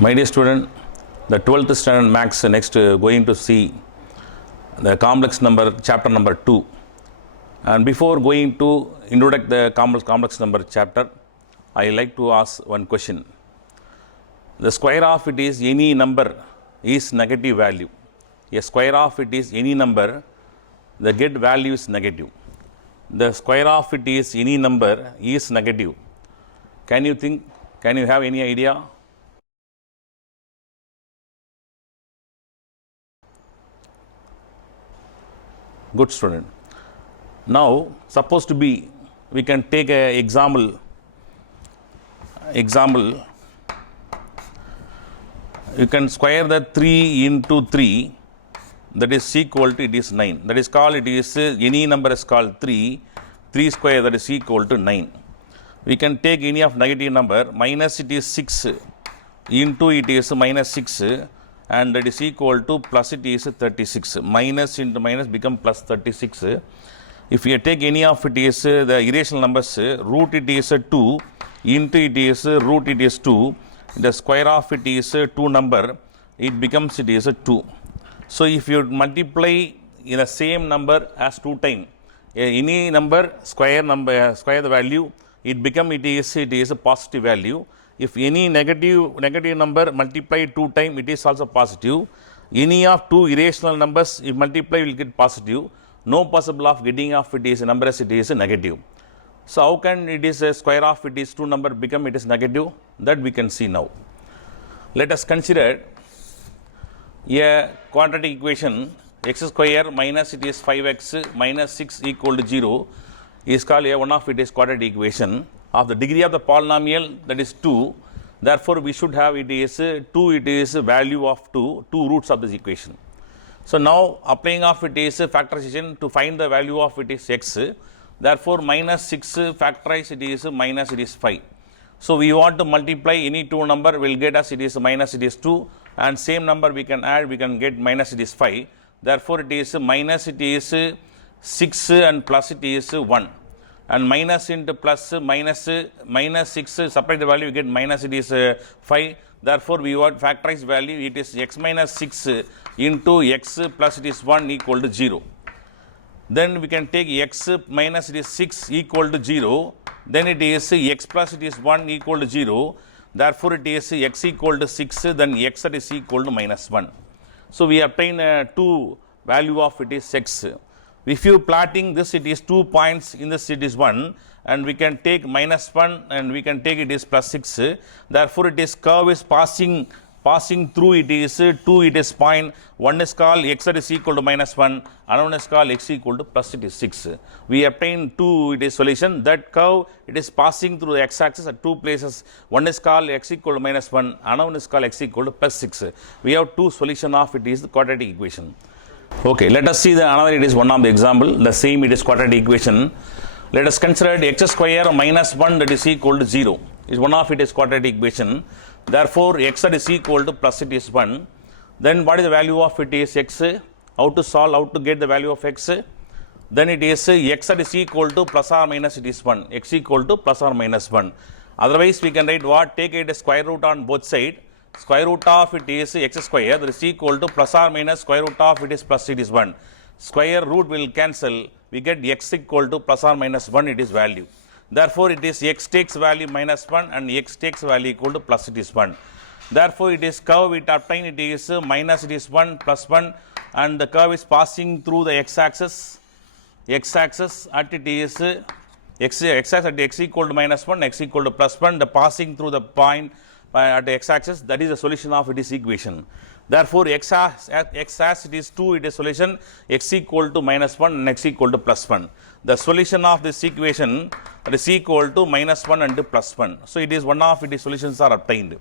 My dear student, the 12th standard maths next going to see the complex number chapter number 2. And before going to introduce the complex number chapter, I like to ask one question. The square of it is any number is negative value. A square of it is any number, the get value is negative. The square of it is any number is negative. Can you think? Can you have any idea? Good student. Now, suppose to be, we can take a example. You can square the 3 into 3, that is equal to, it is 9. That is called, it is any number is called 3. 3 square, that is equal to 9. We can take any of negative number, minus it is 6 into it is minus 6, and that is equal to plus it is 36. Minus into minus become plus 36. If you take any of it is the irrational numbers, root it is 2, into it is root it is 2, the square of it is 2 number, it becomes it is 2. So if you multiply in the same number as 2 times, any number square the value, it become it is a positive value. If any negative number multiply 2 times, it is also positive. Any of 2 irrational numbers, if multiply, will get positive. No possible of getting of it is a number as it is a negative. So how can it is a square of it is 2 number become it is negative? That we can see now. Let us consider a quadratic equation, x square minus it is 5x minus 6 equal to 0 is called a one of it is quadratic equation. Of the degree of the polynomial, that is 2. Therefore, we should have it is 2, it is value of 2 roots of this equation. So now applying of it is factorization to find the value of it is x. Therefore, minus 6 factorize it is minus it is 5. So we want to multiply any 2 number, will get us it is minus it is 2, and same number we can add, we can get minus it is 5. Therefore, it is minus it is 6 and plus it is 1. And minus into plus minus 6, separate the value, we get minus it is 5. Therefore, we want factorize value, it is x minus 6 into x plus it is 1 equal to 0. Then we can take x minus it is 6 equal to 0. Then it is x plus it is 1 equal to 0. Therefore, it is x equal to 6, then x that is equal to minus 1. So, we obtain 2 value of it is x. If you plotting this, it is 2 points, in this it is 1, and we can take minus 1 and we can take it is plus 6. Therefore, it is curve is passing through it is 2, it is point, one is called x that is equal to minus 1, another one is called x equal to plus it is 6. We obtain 2 it is solution. That curve, it is passing through the x axis at 2 places, one is called x equal to minus 1, another one is called x equal to plus 6. We have 2 solution of it is the quadratic equation. Okay, let us see the another, it is one of the example, the same it is quadratic equation. Let us consider x square minus 1 that is equal to 0 is one of it is quadratic equation. Therefore, x that is equal to plus it is 1. Then what is the value of it is x? How to solve, how to get the value of x? Then it is x that is equal to plus or minus it is 1, x equal to plus or minus 1. Otherwise, we can write what? Take it as square root on both sides. Square root of it is x square, that is equal to plus or minus square root of it is plus it is 1. Square root will cancel, we get x equal to plus or minus 1, it is value. Therefore, it is x takes value minus 1 and x takes value equal to plus it is 1. Therefore, it is curve, it obtain it is minus it is 1 plus 1, and the curve is passing through the x axis at it is x axis at x equal to minus 1, x equal to plus 1, the passing through the point at the x axis, that is the solution of it is equation. Therefore, x as it is 2, it is solution, x equal to minus 1 and x equal to plus 1. The solution of this equation, that is equal to minus 1 and plus 1. So, it is one of it is solutions are obtained.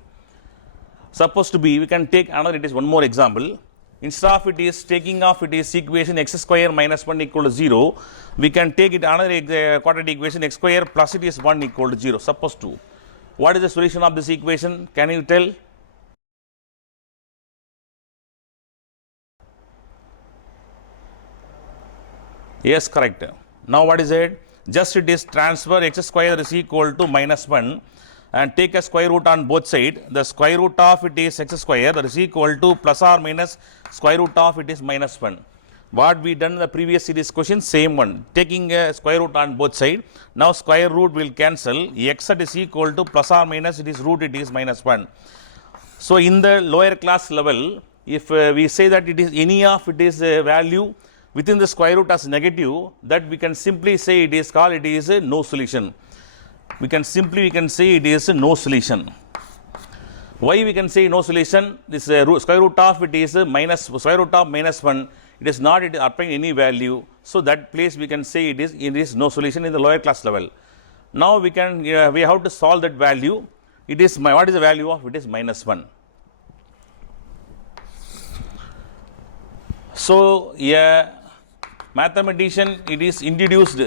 Supposed to be, we can take another, it is one more example. Instead of it is taking off it is equation x square minus 1 equal to 0, we can take it another quadratic equation x square plus it is 1 equal to 0. Suppose to. What is the solution of this equation? Can you tell? Yes, correct. Now what is it? Just it is transfer x square is equal to minus 1 and take a square root on both sides, the square root of it is x square, that is equal to plus or minus square root of it is minus 1. What we done in the previous series question, same one, taking a square root on both sides. Now square root will cancel, x is equal to plus or minus it is root it is minus 1. So in the lower class level, if we say that it is any of it is value within the square root as negative, that we can simply say it is called it is no solution. We can say it is no solution. Why we can say no solution? This square root of it is minus square root of minus 1. It is not applying any value. So that place we can say it is no solution in the lower class level. Now we can we have to solve that value. It is what is the value of it is minus 1. So a mathematician it is introduced.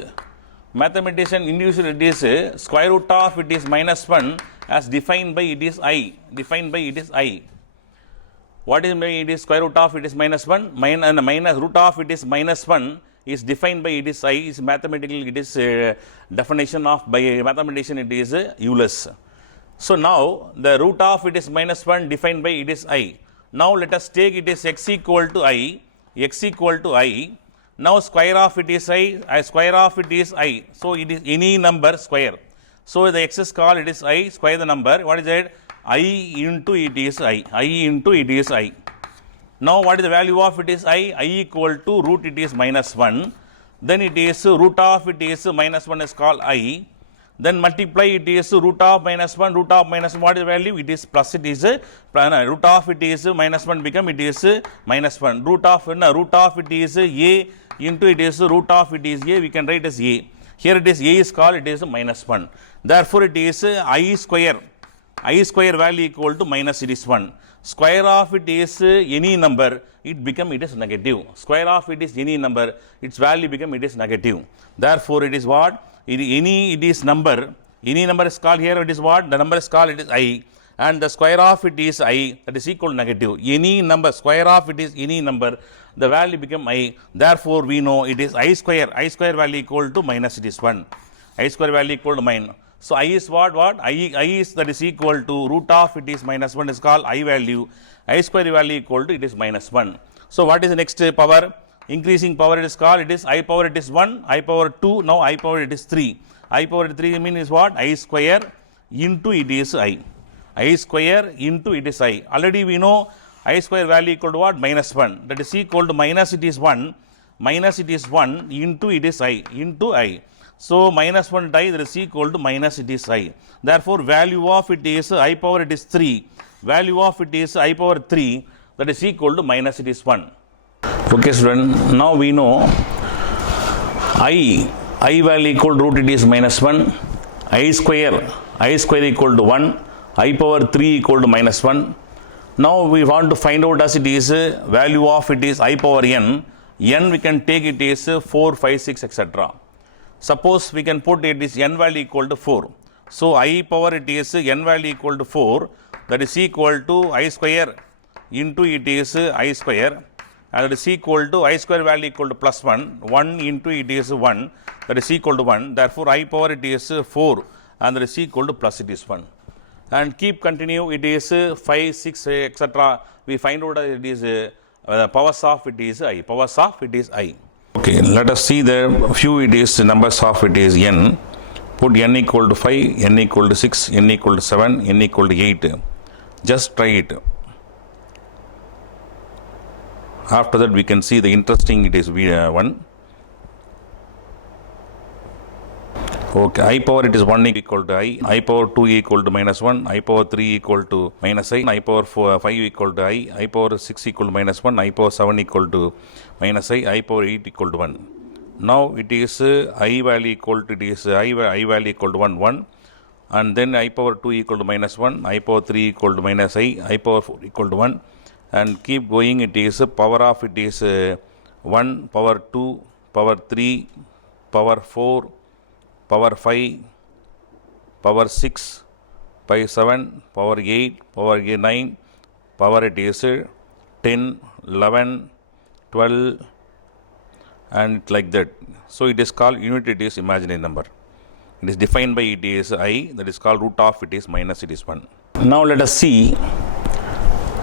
Mathematician introduced it is square root of it is minus 1 as defined by it is I. Defined by it is I. What is it is square root of it is minus 1 and minus root of it is minus 1 is defined by it is I is mathematical it is definition of by a mathematician it is Euler's. So now the root of it is minus 1 defined by it is I. Now let us take it is x equal to I. X equal to I. Now square of it is I, square of it is I. So it is any number square. So the x is called it is I, square the number. What is it? I into it is I. I into it is I. Now what is the value of it is I? I equal to root it is minus 1. Then it is root of it is minus 1 is called I. Then multiply it is root of minus 1, root of minus 1, what is the value? It is plus it is, root of it is minus 1 become it is minus 1. Root of it is a into it is root of it is a, we can write as a. Here it is a is called it is minus 1. Therefore it is I square value equal to minus it is 1. Square of it is any number, it become it is negative. Square of it is any number, its value become it is negative. Therefore it is what? It is number, any number is called here, it is what? The number is called it is I, and the square of it is I, that is equal to negative. Any number, square of it is any number, the value become I. Therefore we know it is I square value equal to minus it is 1. I square value equal to minus. So I is what? I is that is equal to root of it is minus 1 is called I value. I square value equal to it is minus 1. So what is the next power? Increasing power it is called it is I power it is 1, I power 2, now I power it is 3. I power 3 mean is what? I square into it is I. I square into it is I. Already we know I square value equal to what? Minus 1. That is equal to minus it is 1. Minus it is 1 into it is I. Into I. So minus 1 die that is equal to minus it is I. Therefore value of it is I power it is 3. Value of it is I power 3, that is equal to minus it is 1. Okay student, now we know I value equal to root it is minus 1, I square equal to 1, I power 3 equal to minus 1. Now we want to find out as it is value of it is I power n we can take it is 4, 5, 6 etc. Suppose we can put it is n value equal to 4. So I power it is n value equal to 4, that is equal to I square into it is I square, and that is equal to I square value equal to plus 1, 1 into it is 1, that is equal to 1. Therefore I power it is 4 and that is equal to plus it is 1. And keep continue, it is 5, 6 etc. We find out that it is powers of it is I. Powers of it is I. Okay, let us see the few it is numbers of it is n. Put n equal to 5, n equal to 6, n equal to 7, n equal to 8. Just try it. After that we can see the interesting it is one. Okay, I power it is 1 equal to I power 2 equal to minus 1, I power 3 equal to minus I power 5 equal to I power 6 equal to minus 1, I power 7 equal to minus I power 8 equal to 1. Now it is I value equal to it is I value equal to 1, 1, and then I power 2 equal to minus 1, I power 3 equal to minus I power 4 equal to 1, and keep going. It is power of it is 1, power 2, power 3, power 4, power 5, power 6, power 7, power 8, power 9, power it is 10, 11, 12, and like that. So it is called unit, it is imaginary number. It is defined by it is I, that is called root of it is minus it is 1. Now let us see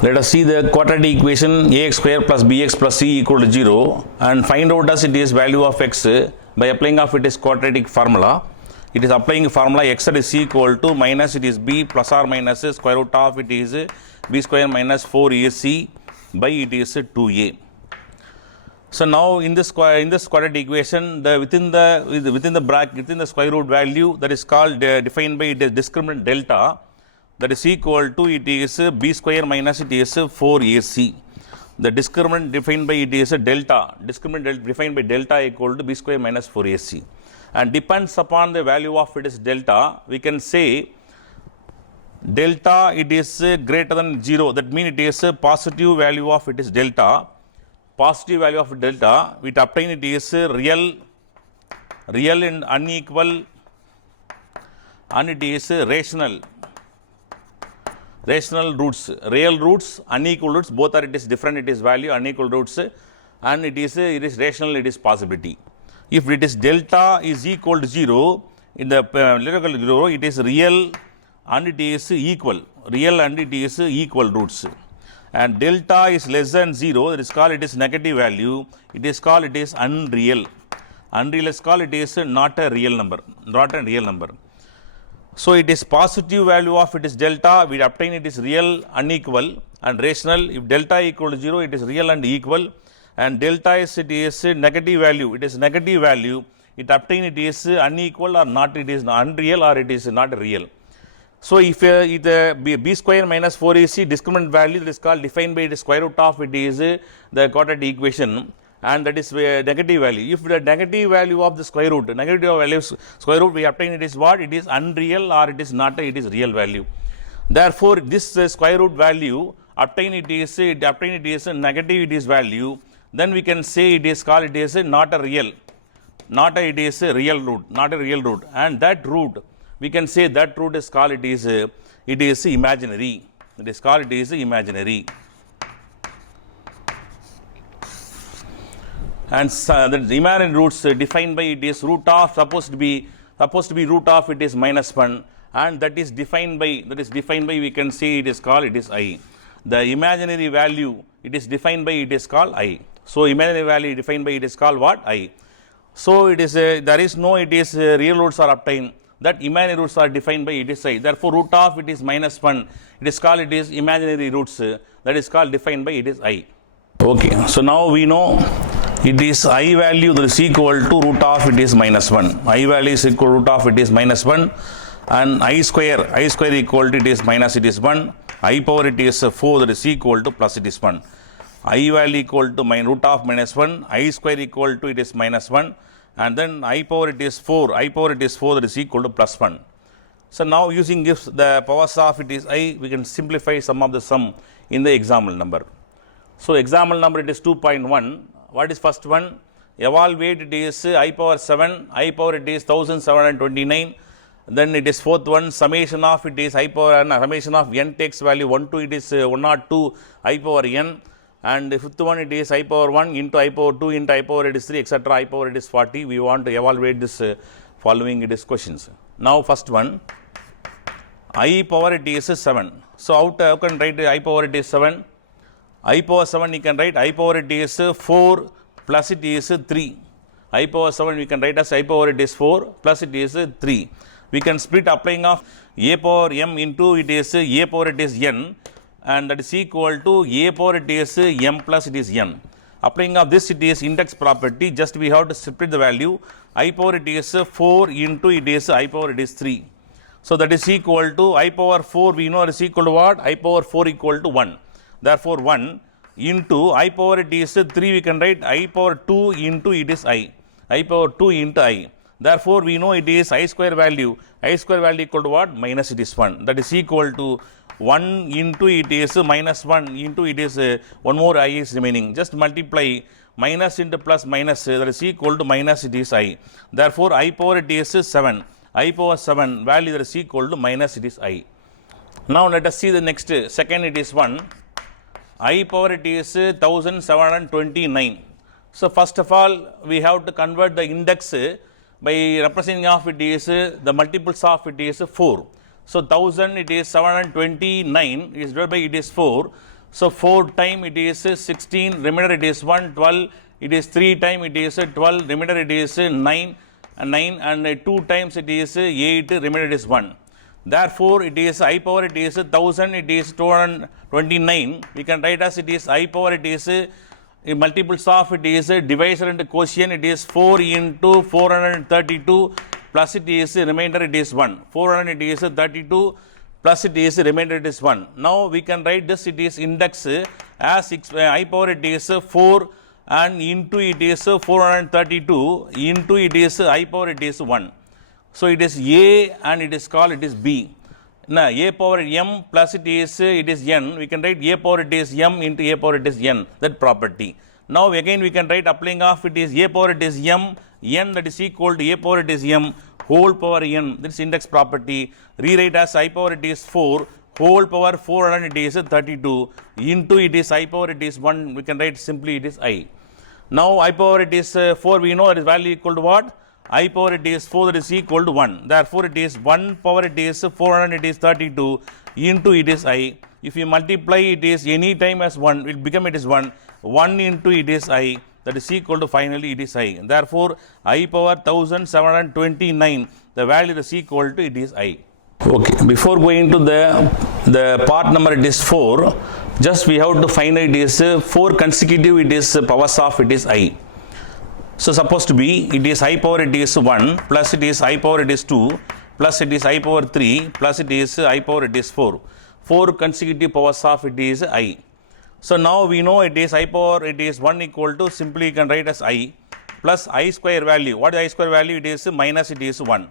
the quadratic equation ax square plus bx plus c equal to 0 and find out as it is value of x by applying of it is quadratic formula. It is applying formula x that is equal to minus it is b plus or minus square root of it is b square minus 4ac by it is 2a. So now in this quadratic equation, within the bracket, within the square root value that is called defined by it is discriminant delta, that is equal to it is b square minus it is 4ac. The discriminant defined by it is delta. Discriminant defined by delta equal to b square minus 4ac, and depends upon the value of it is delta. We can say delta it is greater than 0. That means it is a positive value of it is delta. Positive value of delta, we obtain it is real and unequal, and it is rational roots. Real roots, unequal roots, both are it is different, it is value, unequal roots, and it is rational, it is possibility. If it is delta is equal to 0, in the lyrical 0, it is real and it is equal, roots. And delta is less than 0, that is called it is negative value, it is called it is unreal. Unreal is called it is not a real number. So it is positive value of it is delta, we obtain it is real, unequal and rational. If delta equal to 0, it is real and equal, and delta is it is negative value, it is negative value, it obtain it is unequal or not, it is unreal or it is not real. So if b square minus 4ac discriminant value that is called defined by the square root of it is the quadratic equation, and that is negative value. If the negative value of the square root, we obtain it is what? It is unreal or it is not, it is real value. Therefore, this square root value obtain it is negative it is value, then we can say it is called it is not a real root, and that root we can say that root is called it is imaginary. It is called it is imaginary. And the imaginary roots defined by it is root of supposed to be root of it is minus 1, and that is defined by we can say it is called it is I. The imaginary value it is defined by it is called I. So imaginary value defined by it is called what? I. So it is there is no it is real roots are obtained. That imaginary roots are defined by it is I. Therefore, root of it is minus 1. It is called it is imaginary roots. That is called defined by it is I. Okay. So now we know it is I value that is equal to root of it is minus 1. I value is equal to root of it is minus 1, and I square equal to it is minus it is 1. I power it is 4 that is equal to plus it is 1. I value equal to root of minus 1. I square equal to it is minus 1. And then I power it is 4 that is equal to plus 1. So now using this the powers of it is I, we can simplify some of the sum in the example number. So example number it is 2.1. What is first one? Evaluate it is I power 7, I power it is 1729. Then it is fourth one, summation of it is I power n, summation of n takes value 1 to it is 102 I power n. And the fifth one it is I power 1 into I power 2 into I power it is 3 etc. I power it is 40. We want to evaluate this following it is questions. Now first one, I power it is 7. So how can write I power it is 7? I power 7 you can write I power it is 4 plus it is 3. I power 7 we can write as I power it is 4 plus it is 3. We can split applying of a power m into it is a power it is n, and that is equal to a power it is m plus it is n. Applying of this it is index property, just we have to split the value. I power it is 4 into it is I power it is 3. So that is equal to I power 4 we know is equal to what? I power 4 equal to 1. Therefore 1 into I power it is 3 we can write I power 2 into it is I. I power 2 into I. Therefore we know it is I square value equal to what? Minus it is 1. That is equal to 1 into it is minus 1 into it is one more I is remaining. Just multiply minus into plus minus, that is equal to minus it is I. Therefore I power it is 7. I power 7 value that is equal to minus it is I. Now let us see the next second it is 1. I power it is 1729. So first of all we have to convert the index by representing of it is the multiples of it is 4. So 1000 it is 729 is divided by it is 4. So 4 time it is 16, remainder it is 1, 12, it is 3 time it is 12, remainder it is 9 and 2 times it is 8, remainder it is 1. Therefore, it is I power it is 1000, it is 229. We can write as it is I power it is multiples of it is divisor and quotient it is 4 into 432 plus it is remainder it is 1. 400 it is 32 plus it is remainder it is 1. Now we can write this it is index as I power it is 4 and into it is 432 into it is I power it is 1. So it is A and it is called it is B. Now A power m plus it is n. We can write A power it is m into A power it is n, that property. Now again we can write applying of it is A power it is m, n that is equal to A power it is m whole power n, this index property. Rewrite as I power it is 4 whole power 400 it is 32 into it is I power it is 1. We can write simply it is I. Now I power it is 4, we know it is value equal to what? I power it is 4, that is equal to 1. Therefore, it is 1 power it is 400 it is 32 into it is I. If you multiply it is any time as 1, it become it is 1. 1 into it is I, that is equal to finally it is I. Therefore, I power 1729, the value is equal to it is I. Okay, before going to the part number it is 4, just we have to find it is 4 consecutive it is powers of it is I. So suppose to be it is I power it is 1 plus it is I power it is 2 plus it is I power 3 plus it is I power it is 4. 4 consecutive powers of it is I. So now we know it is I power it is 1 equal to, simply you can write as I plus I square value. What is I square value? It is minus it is 1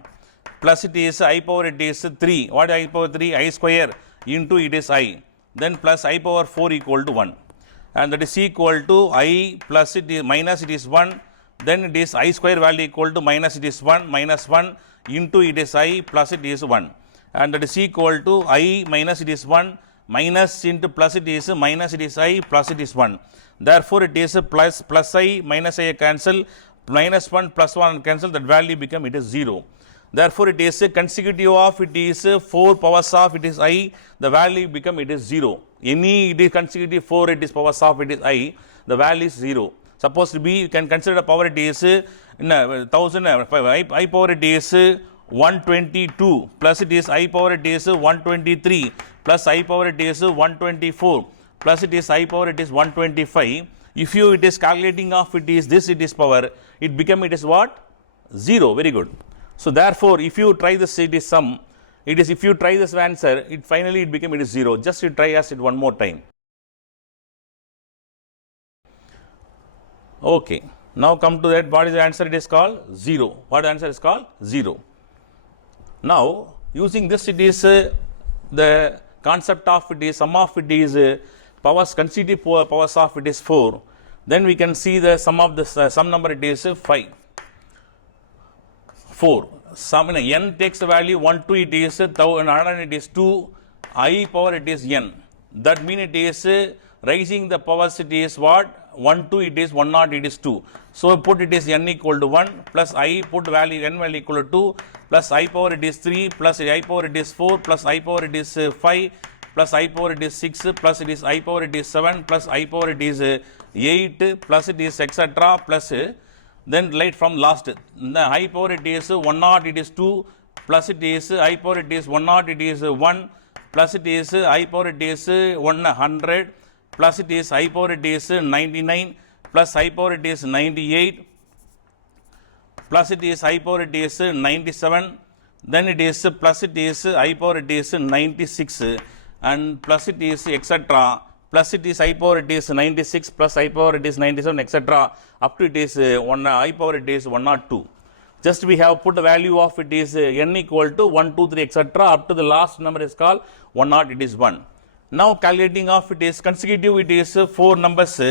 plus it is I power it is 3. What is I power 3? I square into it is I. Then plus I power 4 equal to 1. And that is equal to I plus it is minus it is 1. Then it is I square value equal to minus it is 1 minus 1 into it is I plus it is 1. And that is equal to I minus it is 1 minus into plus it is minus it is I plus it is 1. Therefore, it is plus I minus I cancel, minus 1 plus 1 cancel, that value become it is 0. Therefore, it is consecutive of it is 4 powers of it is I, the value become it is 0. Any it is consecutive 4 it is powers of it is I, the value is 0. Suppose to be, you can consider the power it is 1000, I power it is 122 plus it is I power it is 123 plus I power it is 124 plus it is I power it is 125. If you it is calculating of it is this it is power, it become it is what? 0. Very good. So therefore, if you try this it is sum, it is if you try this answer, it finally it become it is 0. Just you try as it one more time. Okay, now come to that, what is the answer? It is called 0. What answer is called? 0. Now, using this it is the concept of it is sum of it is powers, consecutive powers of it is 4. Then we can see the sum of the sum number it is 5. 4. Sum n takes the value 1 to it is 1000 and it is 2, I power it is n. That means it is raising the powers it is what? 1 2 it is 1 0 it is 2. So put it is n equal to 1 plus I put value n value equal to 2 plus I power it is 3 plus I power it is 4 plus I power it is 5 plus I power it is 6 plus it is I power it is 7 plus I power it is 8 plus it is etc. plus then right from last the I power it is 1 0 it is 2 plus it is I power it is 1 0 it is 1 plus it is I power it is 100 plus it is I power it is 99 plus I power it is 98 plus it is I power it is 97, then it is plus it is I power it is 96 and plus it is etc. plus it is I power it is 96 plus I power it is 97 etc. up to it is I power it is 102. Just we have put the value of it is n equal to 1, 2, 3 etc. up to the last number is called 100, it is 1. Now calculating of it is consecutive it is 4 numbers,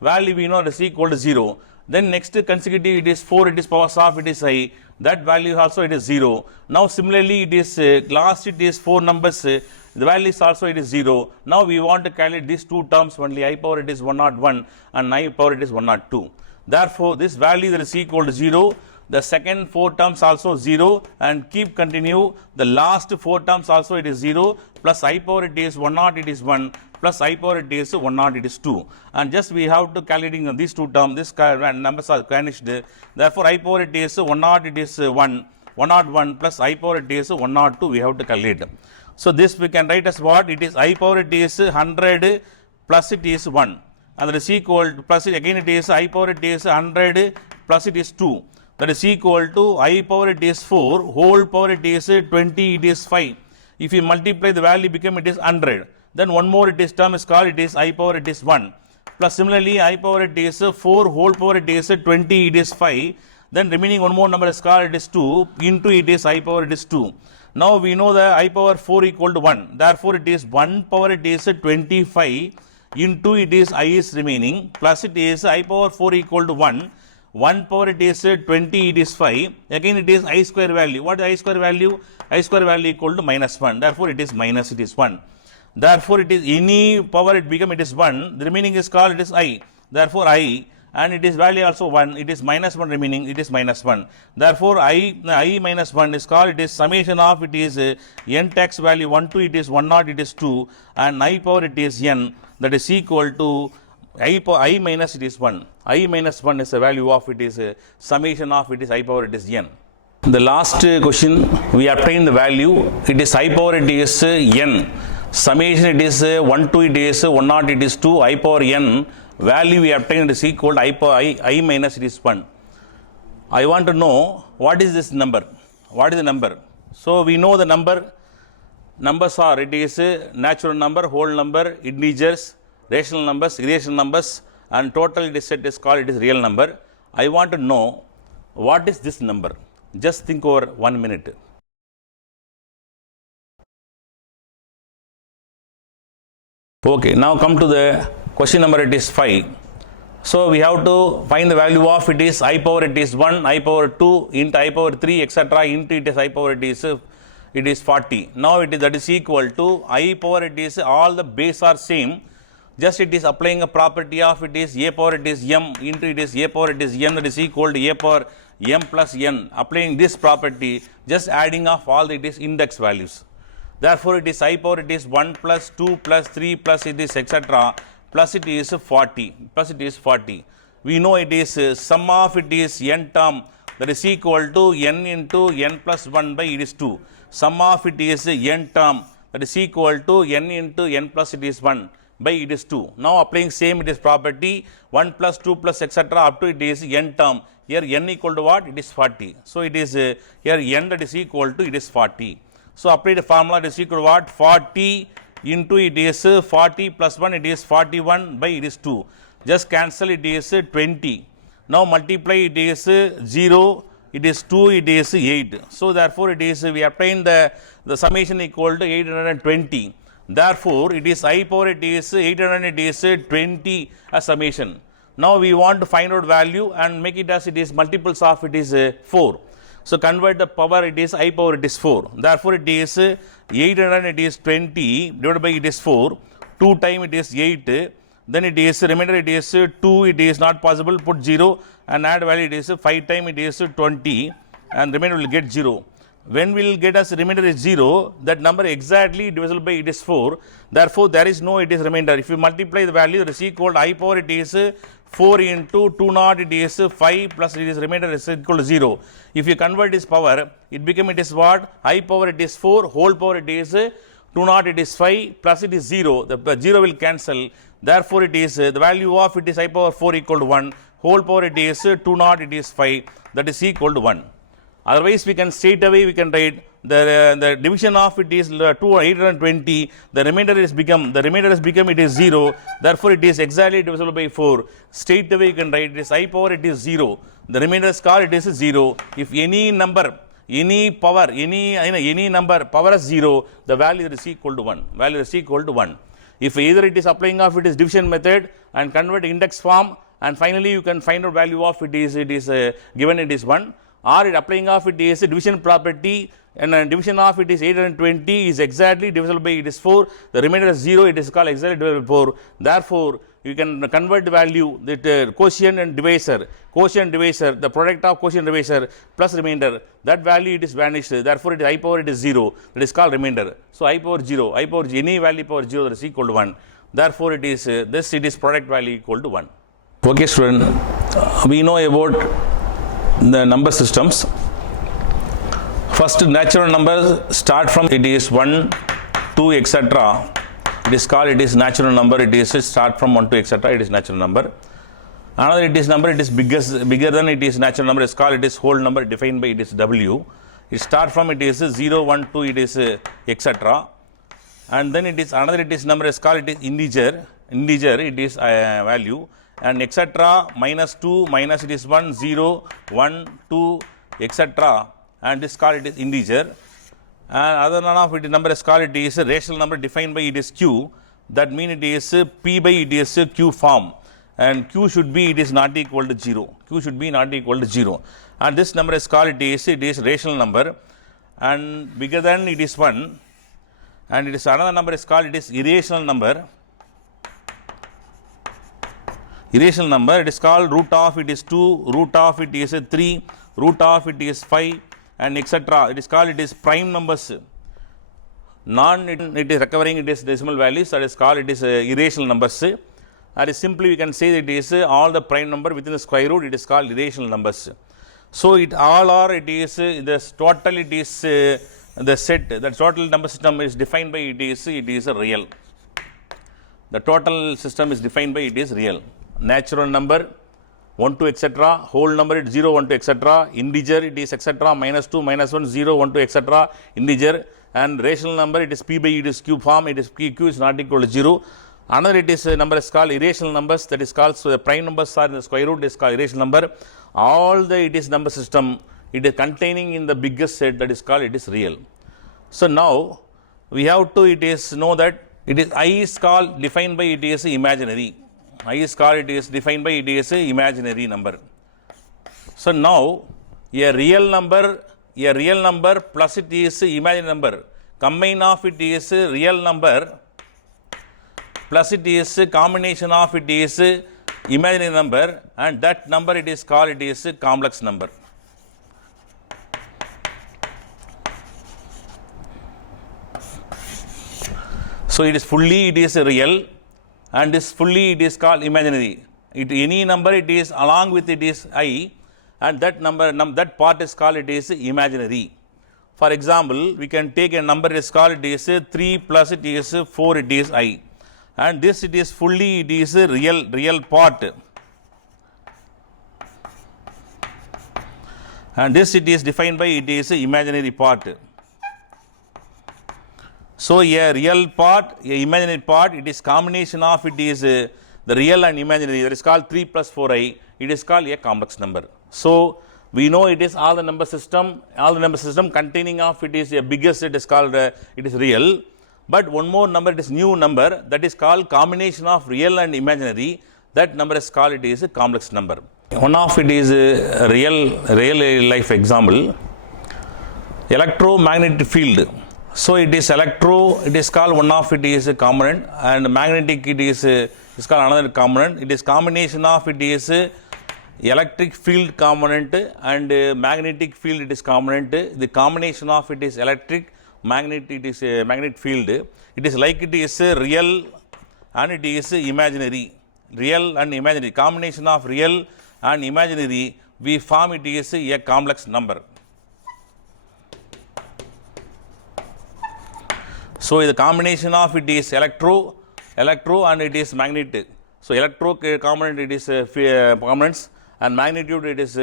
value we know is equal to 0. Then next consecutive it is 4 it is powers of it is I, that value also it is 0. Now similarly it is last it is 4 numbers, the value is also it is 0. Now we want to calculate these two terms only, I power it is 101 and I power it is 102. Therefore this value that is equal to 0, the second 4 terms also 0 and keep continue. The last 4 terms also it is 0 plus I power t is 1 naught it is 1 plus I power t is 1 naught it is 2. And just we have to calculating on these two terms, this numbers are vanished. Therefore, I power t is 1 naught it is 1 naught 1 plus I power t is 1 naught 2 we have to calculate. So, this we can write as what? It is I power t is 100 plus it is 1 and that is equal to plus it again it is I power t is 100 plus it is 2. That is equal to I power t is 4 whole power t is 20 it is 5. If you multiply the value become it is 100. Then one more it is term is called it is I power it is 1 plus similarly I power it is 4 whole power it is 20 it is 5. Then remaining one more number is called it is 2 into it is I power it is 2. Now we know the I power 4 equal to 1. Therefore it is 1 power it is 25 into it is I is remaining plus it is I power 4 equal to 1. 1 power it is 20 it is 5. Again it is I square value. What is I square value? I square value equal to minus 1. Therefore it is minus it is 1. Therefore it is any power it become it is 1. The remaining is called it is I. Therefore I and it is value also 1. It is minus 1 remaining it is minus 1. Therefore I minus 1 is called it is summation of it is n tax value 1 to it is 1 naught it is 2 and I power it is n that is equal to I minus it is 1. I minus 1 is the value of it is summation of it is I power it is n. The last question we obtain the value it is I power it is n. Summation it is 1 to it is 1 naught it is 2 I power n. Value we obtained is equal to I minus it is 1. I want to know what is this number. What is the number? So we know the number. Numbers are it is natural number, whole number, integers, rational numbers, irrational numbers and total it is set is called it is real number. I want to know what is this number. Just think over 1 minute. Okay, now come to the question number it is 5. So we have to find the value of it is I power it is 1, I power 2 into I power 3 etc. into it is I power it is 40. Now it is that is equal to I power it is all the base are same. Just it is applying a property of it is a power it is m into it is a power it is n that is equal to a power m plus n. Applying this property just adding of all it is index values. Therefore it is I power it is 1 plus 2 plus 3 plus it is etc. plus it is 40 plus it is 40. We know it is sum of it is n term that is equal to n into n plus 1 by it is 2. Sum of it is n term that is equal to n into n plus it is 1 by it is 2. Now applying same it is property 1 plus 2 plus etc. up to it is n term. Here n equal to what? It is 40. So it is here n that is equal to it is 40. So apply the formula it is equal to what? 40 into it is 40 plus 1 it is 41 by it is 2. Just cancel it is 20. Now multiply it is 0, it is 2, it is 8. So therefore it is we obtain the summation equal to 820. Therefore it is I power it is 800 it is 20 as summation. Now we want to find out value and make it as it is multiples of it is 4. So convert the power it is I power it is 4. Therefore it is 800 it is 20 divided by it is 4. 2 time it is 8. Then it is remainder it is 2 it is not possible put 0 and add value it is 5 time it is 20 and remainder will get 0. When we will get as remainder is 0 that number exactly divisible by it is 4. Therefore there is no it is remainder. If you multiply the value it is equal to I power it is 4 into 2 naught it is 5 plus it is remainder is equal to 0. If you convert this power it become it is what? I power it is 4 whole power it is 2 naught it is 5 plus it is 0. The 0 will cancel. Therefore it is the value of it is I power 4 equal to 1 whole power it is 2 naught it is 5 that is equal to 1. Otherwise we can straight away we can write the division of it is 820. The remainder has become it is 0. Therefore it is exactly divisible by 4. Straight away you can write it is I power it is 0. The remainder is called it is 0. If any number, any power, any number power is 0, the value is equal to 1. Value is equal to 1. If either it is applying of it is division method and convert index form and finally you can find out value of it is given it is 1. Or it applying of it is division property and division of it is 820 is exactly divisible by it is 4. The remainder is 0, it is called exactly divisible by 4. Therefore, you can convert the value that quotient and divisor, the product of quotient and divisor plus remainder, that value it is vanished. Therefore, it is I power it is 0, that is called remainder. So, I power any value power 0 that is equal to 1. Therefore, it is it is product value equal to 1. Okay, student, we know about the number systems. First, natural numbers start from it is 1, 2, etc. It is called it is natural number. It is start from 1 to etc. It is natural number. Another it is number. It is bigger than it is natural number. It is called it is whole number defined by it is W. It start from it is 0, 1, 2. It is etc. And then it is another it is number is called it is integer. It is value and etc. minus 2 minus it is 1, 0, 1, 2, etc. And this called it is integer. And other none of it number is called it is a rational number defined by it is q. That means it is p by it is q form, and q should be it is not equal to 0. Q should be not equal to 0. And this number is called it is rational number, and bigger than it is 1. And it is another number is called it is irrational number. Irrational number, it is called root of it is 2, root of it is 3, root of it is 5, and etc. It is called it is prime numbers. It is recovering it is decimal values, that is called it is irrational numbers. That is simply we can say that it is all the prime number within the square root, it is called irrational numbers. So it all are it is the total it is the set, the total number system is defined by it is real. The total system is defined by it is real. Natural number 1 to etc. whole number it is 0, 1 to etc. integer it is etc. minus 2 minus 1 0 1 to etc. integer, and rational number it is p by it is q form, it is q is not equal to 0. Another it is number is called irrational numbers, that is called, so the prime numbers are in the square root, is called irrational number. All the it is number system it is containing in the biggest set, that is called it is real. So now we have to it is know that it is I is called defined by it is imaginary. I is called it is defined by it is imaginary number. So now a real number plus it is imaginary number, combine of it is real number plus it is combination of it is imaginary number, and that number it is called it is complex number. So it is fully it is real, and this fully it is called imaginary. Any number it is along with it is I, and that number that part is called it is imaginary. For example, we can take a number is called it is 3 plus it is 4 it is I, and this it is fully it is real part, and this it is defined by it is imaginary part. So a real part, a imaginary part, it is combination of it is the real and imaginary, that is called 3 plus 4i, it is called a complex number. So we know it is all the number system containing of it is a biggest, it is called it is real. But one more number, it is new number, that is called combination of real and imaginary, that number is called it is a complex number. One of it is a real life example, electromagnetic field. So it is it is called one of it is a component, and magnetic it is called another component. It is combination of it is electric field component and magnetic field it is component. The combination of it is electric, magnet, it is a magnetic field. It is like it is real and it is imaginary. Real and imaginary, combination of real and imaginary, we form it is a complex number. So the combination of it is electro and it is magnet. So electro component it is components, and magnitude it is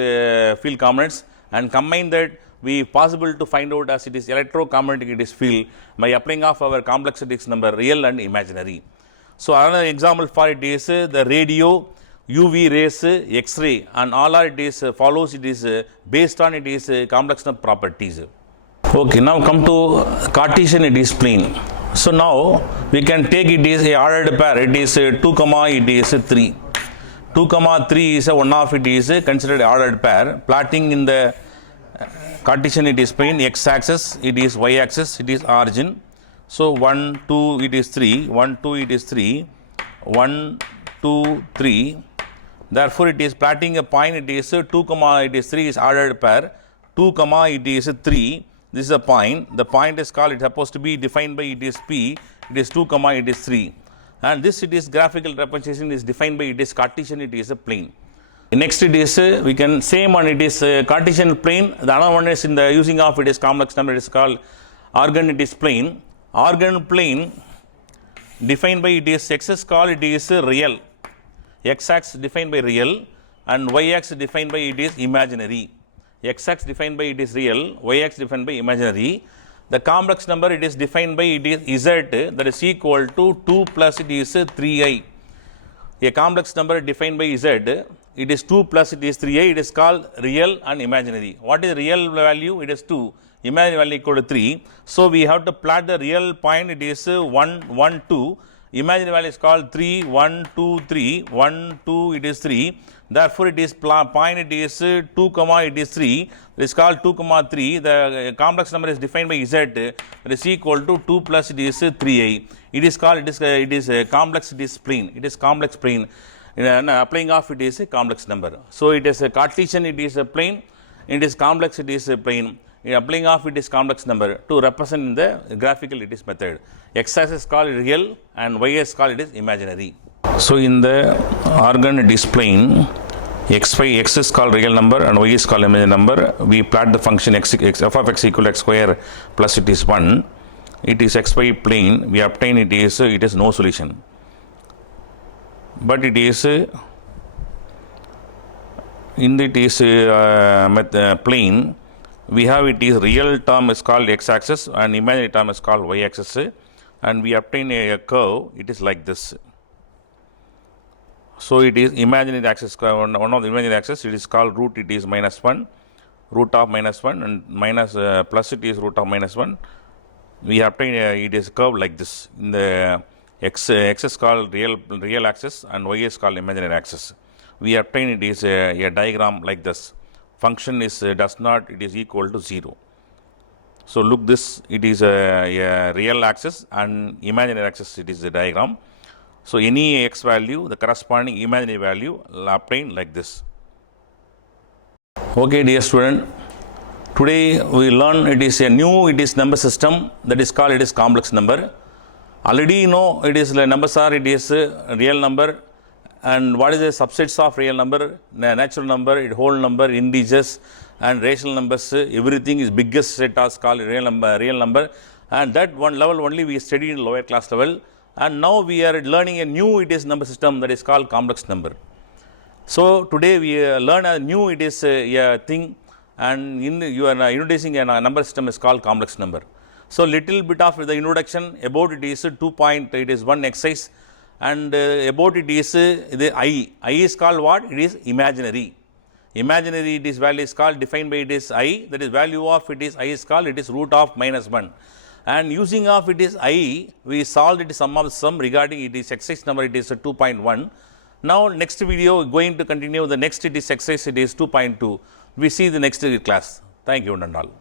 field components, and combine that we possible to find out as it is electromagnetic it is field by applying of our complexity number real and imaginary. So another example for it is the radio, UV rays, X-ray, and all are it is follows it is based on it is complex number properties. Okay, now come to Cartesian it is plane. So now we can take it is a ordered pair, it is 2, it is 3. 2, 3 is a one of it is considered ordered pair. Plotting in the Cartesian it is plane, x-axis it is y-axis, it is origin. So 1, 2 it is 3, 1, 2 it is 3, 1, 2, 3. Therefore, it is plotting a point, it is 2, it is 3 is ordered pair, 2, it is 3. This is a point. The point is called, it is supposed to be defined by it is P, it is 2, it is 3. And this it is graphical representation is defined by it is Cartesian, it is a plane. Next it is, we can same one, it is Cartesian plane. The other one is in the using of it is complex number, it is called organ, it is plane. Organ plane defined by it is x is called it is real. X-axis defined by real and y-axis defined by it is imaginary. X-axis defined by it is real, y-axis defined by imaginary. The complex number it is defined by it is z, that is equal to 2 plus it is 3i. A complex number defined by z, it is 2 plus it is 3i, it is called real and imaginary. What is real value? It is 2. Imaginary value equal to 3. So we have to plot the real point, it is 1, 1, 2. Imaginary value is called 3, 1, 2, 3, 1, 2, it is 3. Therefore, it is point, it is 2, it is 3. It is called 2, 3. The complex number is defined by z, that is equal to 2 plus it is 3i. It is called, it is a complex, it is plane. It is complex plane. Applying of it is a complex number. So, it is a Cartesian, it is a plane. It is complex, it is a plane. Applying of it is complex number to represent in the graphical it is method. X-axis is called real and y-axis called it is imaginary. So in the organ it is plane, x is called real number and y is called imaginary number. We plot the function f of x equal to x square plus it is 1. It is xy plane. We obtain it is no solution. But it is in it is plane. We have it is real term is called x-axis and imaginary term is called y-axis, and we obtain a curve, it is like this. So it is imaginary axis, one of the imaginary axis, it is called root, it is -1, root of -1 and minus plus it is root of -1. We obtain it is curve like this. In the x is called real axis and y is called imaginary axis. We obtain it is a diagram like this. Function is does not, it is equal to 0. So look this, it is a real axis and imaginary axis, it is a diagram. So any x value, the corresponding imaginary value obtained like this. Okay, dear student, today we learn it is a new number system that is called it is complex number. Already you know it is numbers are it is real number. And what is the subsets of real number, natural number, whole number, integers and rational numbers, everything is biggest set is called real number, and that one level only we studied in lower class level, and now we are learning a new number system that is called complex number. So today we learn a new a thing, and you are introducing a number system is called complex number. So little bit of the introduction about it is 2 point, it is one exercise. And about it is the I. I is called what? It is imaginary. Imaginary it is value is called defined by it is I. That is value of it is I is called it is root of -1. And using of it is I, we solved it sum of sum regarding it is exercise number it is 2.1. Now next video going to continue the next it is exercise it is 2.2. We see the next class. Thank you and all.